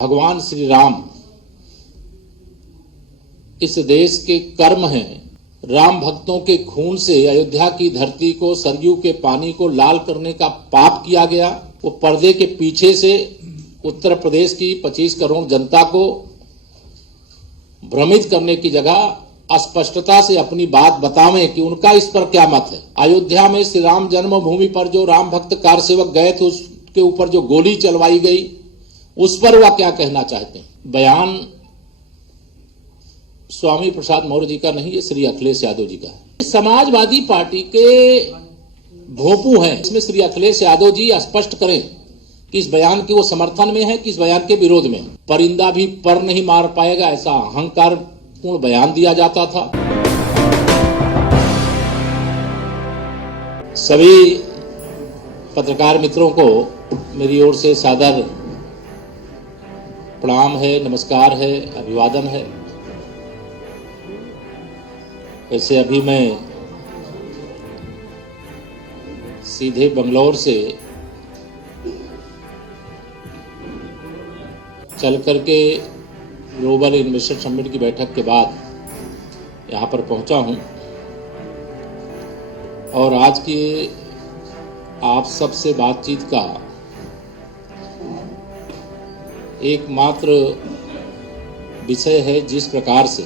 भगवान श्री राम इस देश के कर्म हैं। राम भक्तों के खून से अयोध्या की धरती को, सरयू के पानी को लाल करने का पाप किया गया। वो पर्दे के पीछे से उत्तर प्रदेश की 25 करोड़ जनता को भ्रमित करने की जगह स्पष्टता से अपनी बात बतावें कि उनका इस पर क्या मत है। अयोध्या में श्री राम जन्मभूमि पर जो राम भक्त कार सेवक गए थे, उसके ऊपर जो गोली चलवाई गई, उस पर वह क्या कहना चाहते हैं। बयान स्वामी प्रसाद मौर्य जी का नहीं, ये श्री अखिलेश यादव जी का है। समाजवादी पार्टी के भोंपू हैं। इसमें श्री अखिलेश यादव जी स्पष्ट करें कि इस बयान के वो समर्थन में है कि इस बयान के विरोध में। परिंदा भी पर नहीं मार पाएगा, ऐसा अहंकार पूर्ण बयान दिया जाता था। सभी पत्रकार मित्रों को मेरी ओर से सादर प्रणाम है, नमस्कार है, अभिवादन है। वैसे अभी मैं सीधे बंगलौर से चल करके ग्लोबल इन्वेस्टर समिट की बैठक के बाद यहाँ पर पहुँचा हूँ और आज की आप सबसे बातचीत का एकमात्र विषय है जिस प्रकार से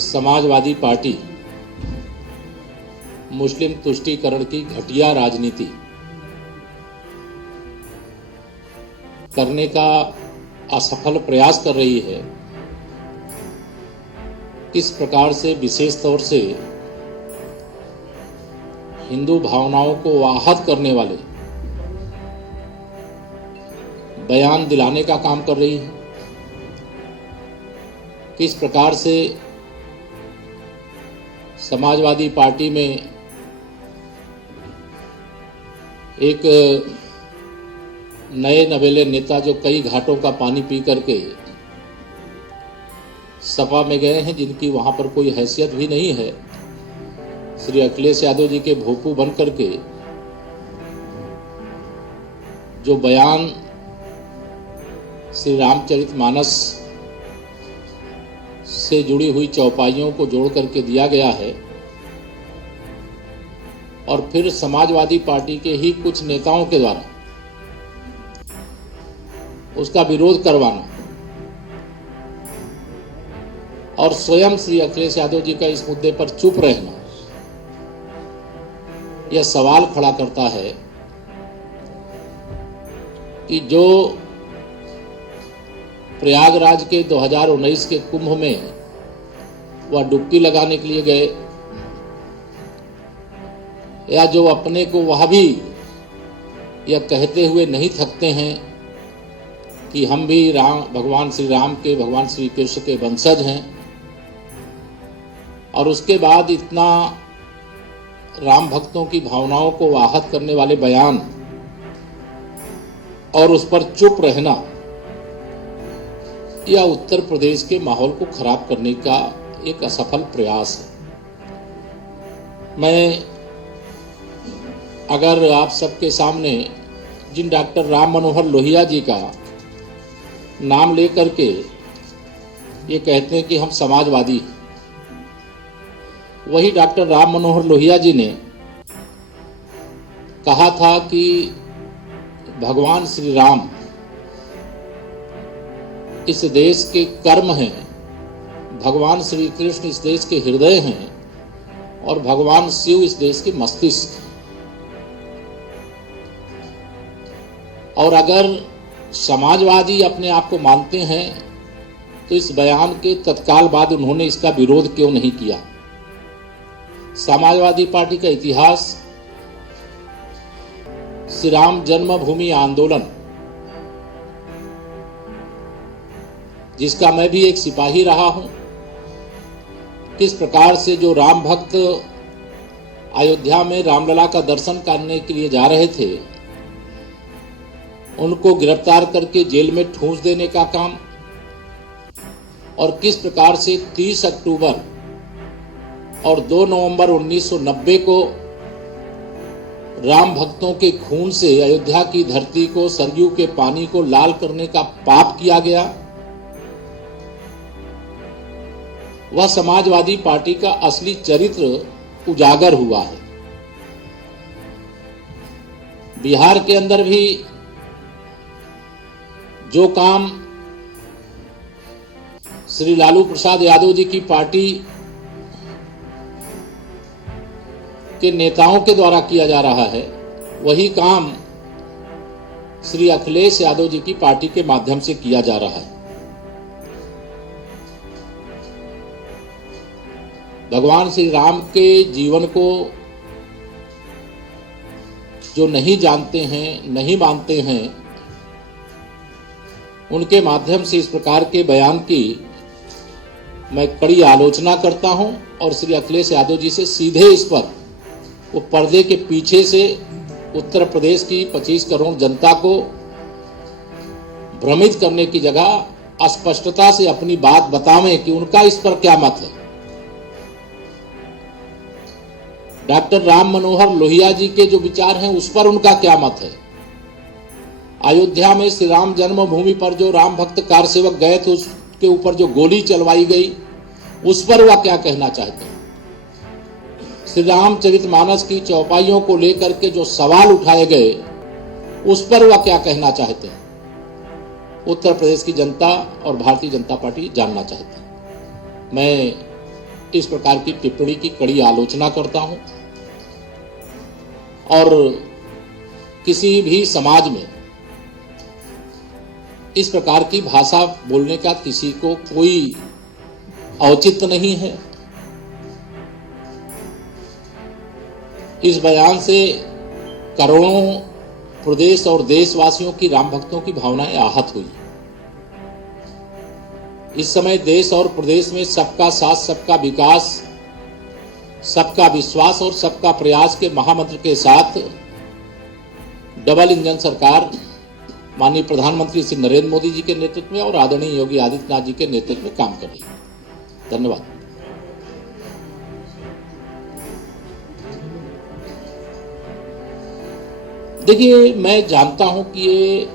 समाजवादी पार्टी मुस्लिम तुष्टीकरण की घटिया राजनीति करने का असफल प्रयास कर रही है। किस प्रकार से विशेष तौर से हिंदू भावनाओं को आहत करने वाले बयान दिलाने का काम कर रही है। किस प्रकार से समाजवादी पार्टी में एक नए नवेले नेता जो कई घाटों का पानी पी करके सपा में गए हैं, जिनकी वहां पर कोई हैसियत भी नहीं है, श्री अखिलेश यादव जी के भोंपू बन करके जो बयान श्री रामचरितमानस से जुड़ी हुई चौपाइयों को जोड़ करके दिया गया है और फिर समाजवादी पार्टी के ही कुछ नेताओं के द्वारा उसका विरोध करवाना और स्वयं श्री अखिलेश यादव जी का इस मुद्दे पर चुप रहना, यह सवाल खड़ा करता है कि जो प्रयागराज के 2019 के कुंभ में वह डुबकी लगाने के लिए गए, या जो अपने को वह भी यह कहते हुए नहीं थकते हैं कि हम भी भगवान श्री राम के, भगवान श्री कृष्ण के वंशज हैं, और उसके बाद इतना राम भक्तों की भावनाओं को आहत करने वाले बयान और उस पर चुप रहना, यह उत्तर प्रदेश के माहौल को खराब करने का एक असफल प्रयास है। मैं अगर आप सबके सामने जिन डॉक्टर राम मनोहर लोहिया जी का नाम लेकर के ये कहते हैं कि हम समाजवादी हैं, वही डॉक्टर राम मनोहर लोहिया जी ने कहा था कि भगवान श्री राम इस देश के कर्म हैं, भगवान श्री कृष्ण इस देश के हृदय हैं और भगवान शिव इस देश के मस्तिष्क। और अगर समाजवादी अपने आप को मानते हैं तो इस बयान के तत्काल बाद उन्होंने इसका विरोध क्यों नहीं किया। समाजवादी पार्टी का इतिहास श्री राम जन्मभूमि आंदोलन, जिसका मैं भी एक सिपाही रहा हूं, किस प्रकार से जो राम भक्त अयोध्या में रामलला का दर्शन करने के लिए जा रहे थे, उनको गिरफ्तार करके जेल में ठूंस देने का काम, और किस प्रकार से 30 अक्टूबर और 2 नवंबर 1990 को राम भक्तों के खून से अयोध्या की धरती को, सरयू के पानी को लाल करने का पाप किया गया, वह समाजवादी पार्टी का असली चरित्र उजागर हुआ है। बिहार के अंदर भी जो काम श्री लालू प्रसाद यादव जी की पार्टी के नेताओं के द्वारा किया जा रहा है, वही काम श्री अखिलेश यादव जी की पार्टी के माध्यम से किया जा रहा है। भगवान श्री राम के जीवन को जो नहीं जानते हैं, नहीं मानते हैं, उनके माध्यम से इस प्रकार के बयान की मैं कड़ी आलोचना करता हूं और श्री अखिलेश यादव जी से सीधे इस पर वो पर्दे के पीछे से उत्तर प्रदेश की 25 करोड़ जनता को भ्रमित करने की जगह स्पष्टता से अपनी बात बतावें कि उनका इस पर क्या मत है। डॉक्टर राम मनोहर लोहिया जी के जो विचार हैं उस पर उनका क्या मत है। अयोध्या में श्री राम जन्मभूमि पर जो राम भक्त कार सेवक गए थे उसके ऊपर जो गोली चलवाई गई उस पर वह क्या कहना चाहते हैं। श्री रामचरितमानस की चौपाइयों को लेकर के जो सवाल उठाए गए उस पर वह क्या कहना चाहते हैं, उत्तर प्रदेश की जनता और भारतीय जनता पार्टी जानना चाहती है। मैं इस प्रकार की टिप्पणी की कड़ी आलोचना करता हूं और किसी भी समाज में इस प्रकार की भाषा बोलने का किसी को कोई औचित्य नहीं है। इस बयान से करोड़ों प्रदेश और देशवासियों की राम भक्तों की भावनाएं आहत हुई। इस समय देश और प्रदेश में सबका साथ, सबका विकास, सबका विश्वास और सबका प्रयास के महामंत्र के साथ डबल इंजन सरकार माननीय प्रधानमंत्री श्री नरेंद्र मोदी जी के नेतृत्व में और आदरणीय योगी आदित्यनाथ जी के नेतृत्व में काम कर रही है। धन्यवाद। देखिए, मैं जानता हूं कि ये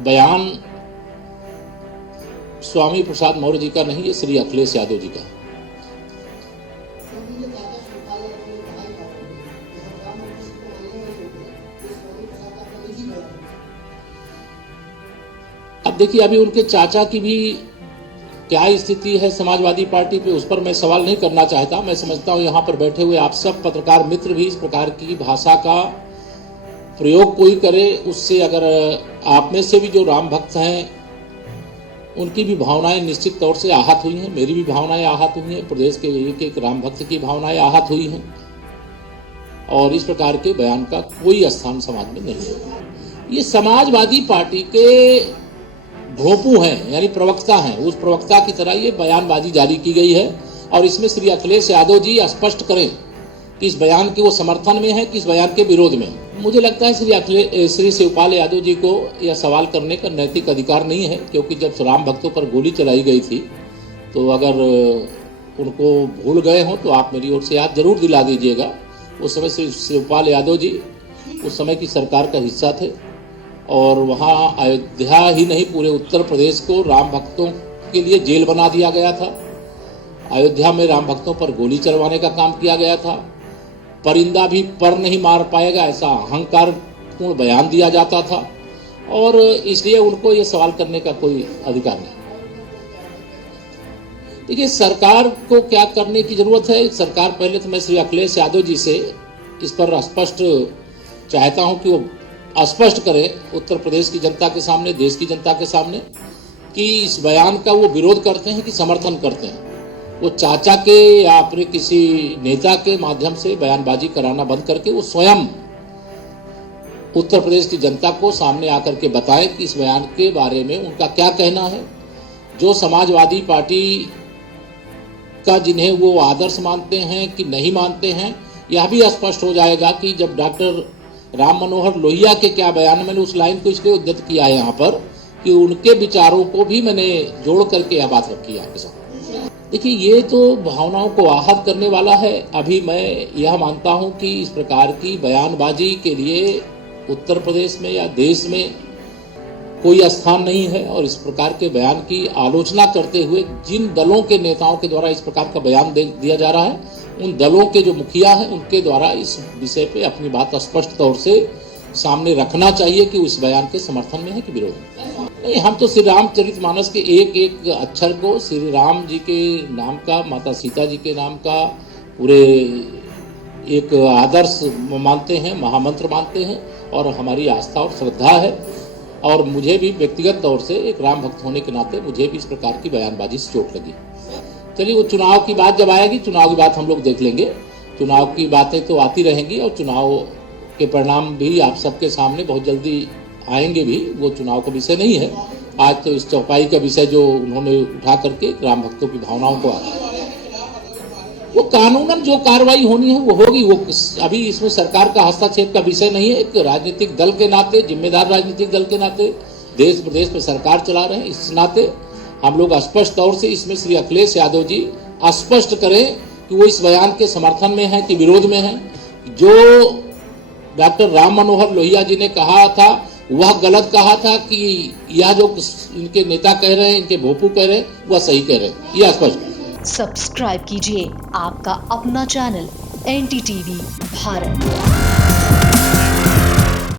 बयान स्वामी प्रसाद मौर्य जी का नहीं, ये श्री अखिलेश यादव जी का है। अब देखिए, अभी उनके चाचा की भी क्या स्थिति है समाजवादी पार्टी पे, उस पर मैं सवाल नहीं करना चाहता। मैं समझता हूं यहां पर बैठे हुए आप सब पत्रकार मित्र भी इस प्रकार की भाषा का प्रयोग कोई करे, उससे अगर आप में से भी जो राम भक्त हैं उनकी भी भावनाएं निश्चित तौर से आहत हुई हैं, मेरी भी भावनाएं आहत हुई हैं, प्रदेश के एक राम भक्त की भावनाएं आहत हुई हैं और इस प्रकार के बयान का कोई स्थान समाज में नहीं है। ये समाजवादी पार्टी के भोंपू हैं, यानी प्रवक्ता हैं, उस प्रवक्ता की तरह ये बयानबाजी जारी की गई है और इसमें श्री अखिलेश यादव जी स्पष्ट करें कि इस बयान के वो समर्थन में है कि इस बयान के विरोध में। मुझे लगता है श्री शिवपाल यादव जी को यह सवाल करने का नैतिक अधिकार नहीं है, क्योंकि जब राम भक्तों पर गोली चलाई गई थी तो अगर उनको भूल गए हो तो आप मेरी ओर से याद जरूर दिला दीजिएगा। उस समय श्री शिवपाल यादव जी उस समय की सरकार का हिस्सा थे और वहाँ अयोध्या ही नहीं पूरे उत्तर प्रदेश को राम भक्तों के लिए जेल बना दिया गया था। अयोध्या में राम भक्तों पर गोली चलवाने का काम किया गया था। परिंदा भी पर नहीं मार पाएगा ऐसा अहंकारपूर्ण बयान दिया जाता था और इसलिए उनको ये सवाल करने का कोई अधिकार नहीं। देखिए, सरकार को क्या करने की जरूरत है। सरकार पहले तो मैं श्री अखिलेश यादव जी से इस पर स्पष्ट चाहता हूं कि वो स्पष्ट करें उत्तर प्रदेश की जनता के सामने, देश की जनता के सामने, कि इस बयान का वो विरोध करते हैं कि समर्थन करते हैं। वो चाचा के या अपने किसी नेता के माध्यम से बयानबाजी कराना बंद करके वो स्वयं उत्तर प्रदेश की जनता को सामने आकर के बताएं कि इस बयान के बारे में उनका क्या कहना है। जो समाजवादी पार्टी का जिन्हें वो आदर्श मानते हैं कि नहीं मानते हैं, यह भी स्पष्ट हो जाएगा कि जब डॉक्टर राम मनोहर लोहिया के क्या बयान, मैंने उस लाइन को इसलिए उद्धृत किया है यहाँ पर कि उनके विचारों को भी मैंने जोड़ करके यह बात रखी है आपके साथ। देखिए, ये तो भावनाओं को आहत करने वाला है। अभी मैं यह मानता हूं कि इस प्रकार की बयानबाजी के लिए उत्तर प्रदेश में या देश में कोई स्थान नहीं है, और इस प्रकार के बयान की आलोचना करते हुए जिन दलों के नेताओं के द्वारा इस प्रकार का बयान दिया जा रहा है, उन दलों के जो मुखिया हैं उनके द्वारा इस विषय पे अपनी बात स्पष्ट तौर से सामने रखना चाहिए कि उस बयान के समर्थन में है कि विरोध में। नहीं, हम तो श्री रामचरितमानस के एक एक अक्षर को श्री राम जी के नाम का, माता सीता जी के नाम का पूरे एक आदर्श मानते हैं, महामंत्र मानते हैं, और हमारी आस्था और श्रद्धा है। और मुझे भी व्यक्तिगत तौर से एक राम भक्त होने के नाते मुझे भी इस प्रकार की बयानबाजी से चोट लगी। चलिए, वो चुनाव की बात जब आएगी, चुनाव की बात हम लोग देख लेंगे। चुनाव की बातें तो आती रहेंगी और चुनाव के परिणाम भी आप सबके सामने बहुत जल्दी आएंगे भी। वो चुनाव का विषय नहीं है आज, तो इस चौपाई का विषय जो उन्होंने उठा करके राम भक्तों की भावनाओं को वो कानूनन जो कार्रवाई होनी है वो होगी। वो अभी इसमें सरकार का हस्तक्षेप का विषय नहीं है। एक राजनीतिक दल के नाते, जिम्मेदार राजनीतिक दल के नाते, देश प्रदेश में सरकार चला रहे हैं, इस नाते हम लोग स्पष्ट तौर से इसमें श्री अखिलेश यादव जी स्पष्ट करें कि वो इस बयान के समर्थन में है कि विरोध में है। जो डॉक्टर राम मनोहर लोहिया जी ने कहा था वह गलत कहा था कि यह जो इनके नेता कह रहे हैं, इनके भोपू कह रहे हैं, वह सही कह रहे हैं, यह स्पष्ट। सब्सक्राइब कीजिए आपका अपना चैनल NDTV भारत।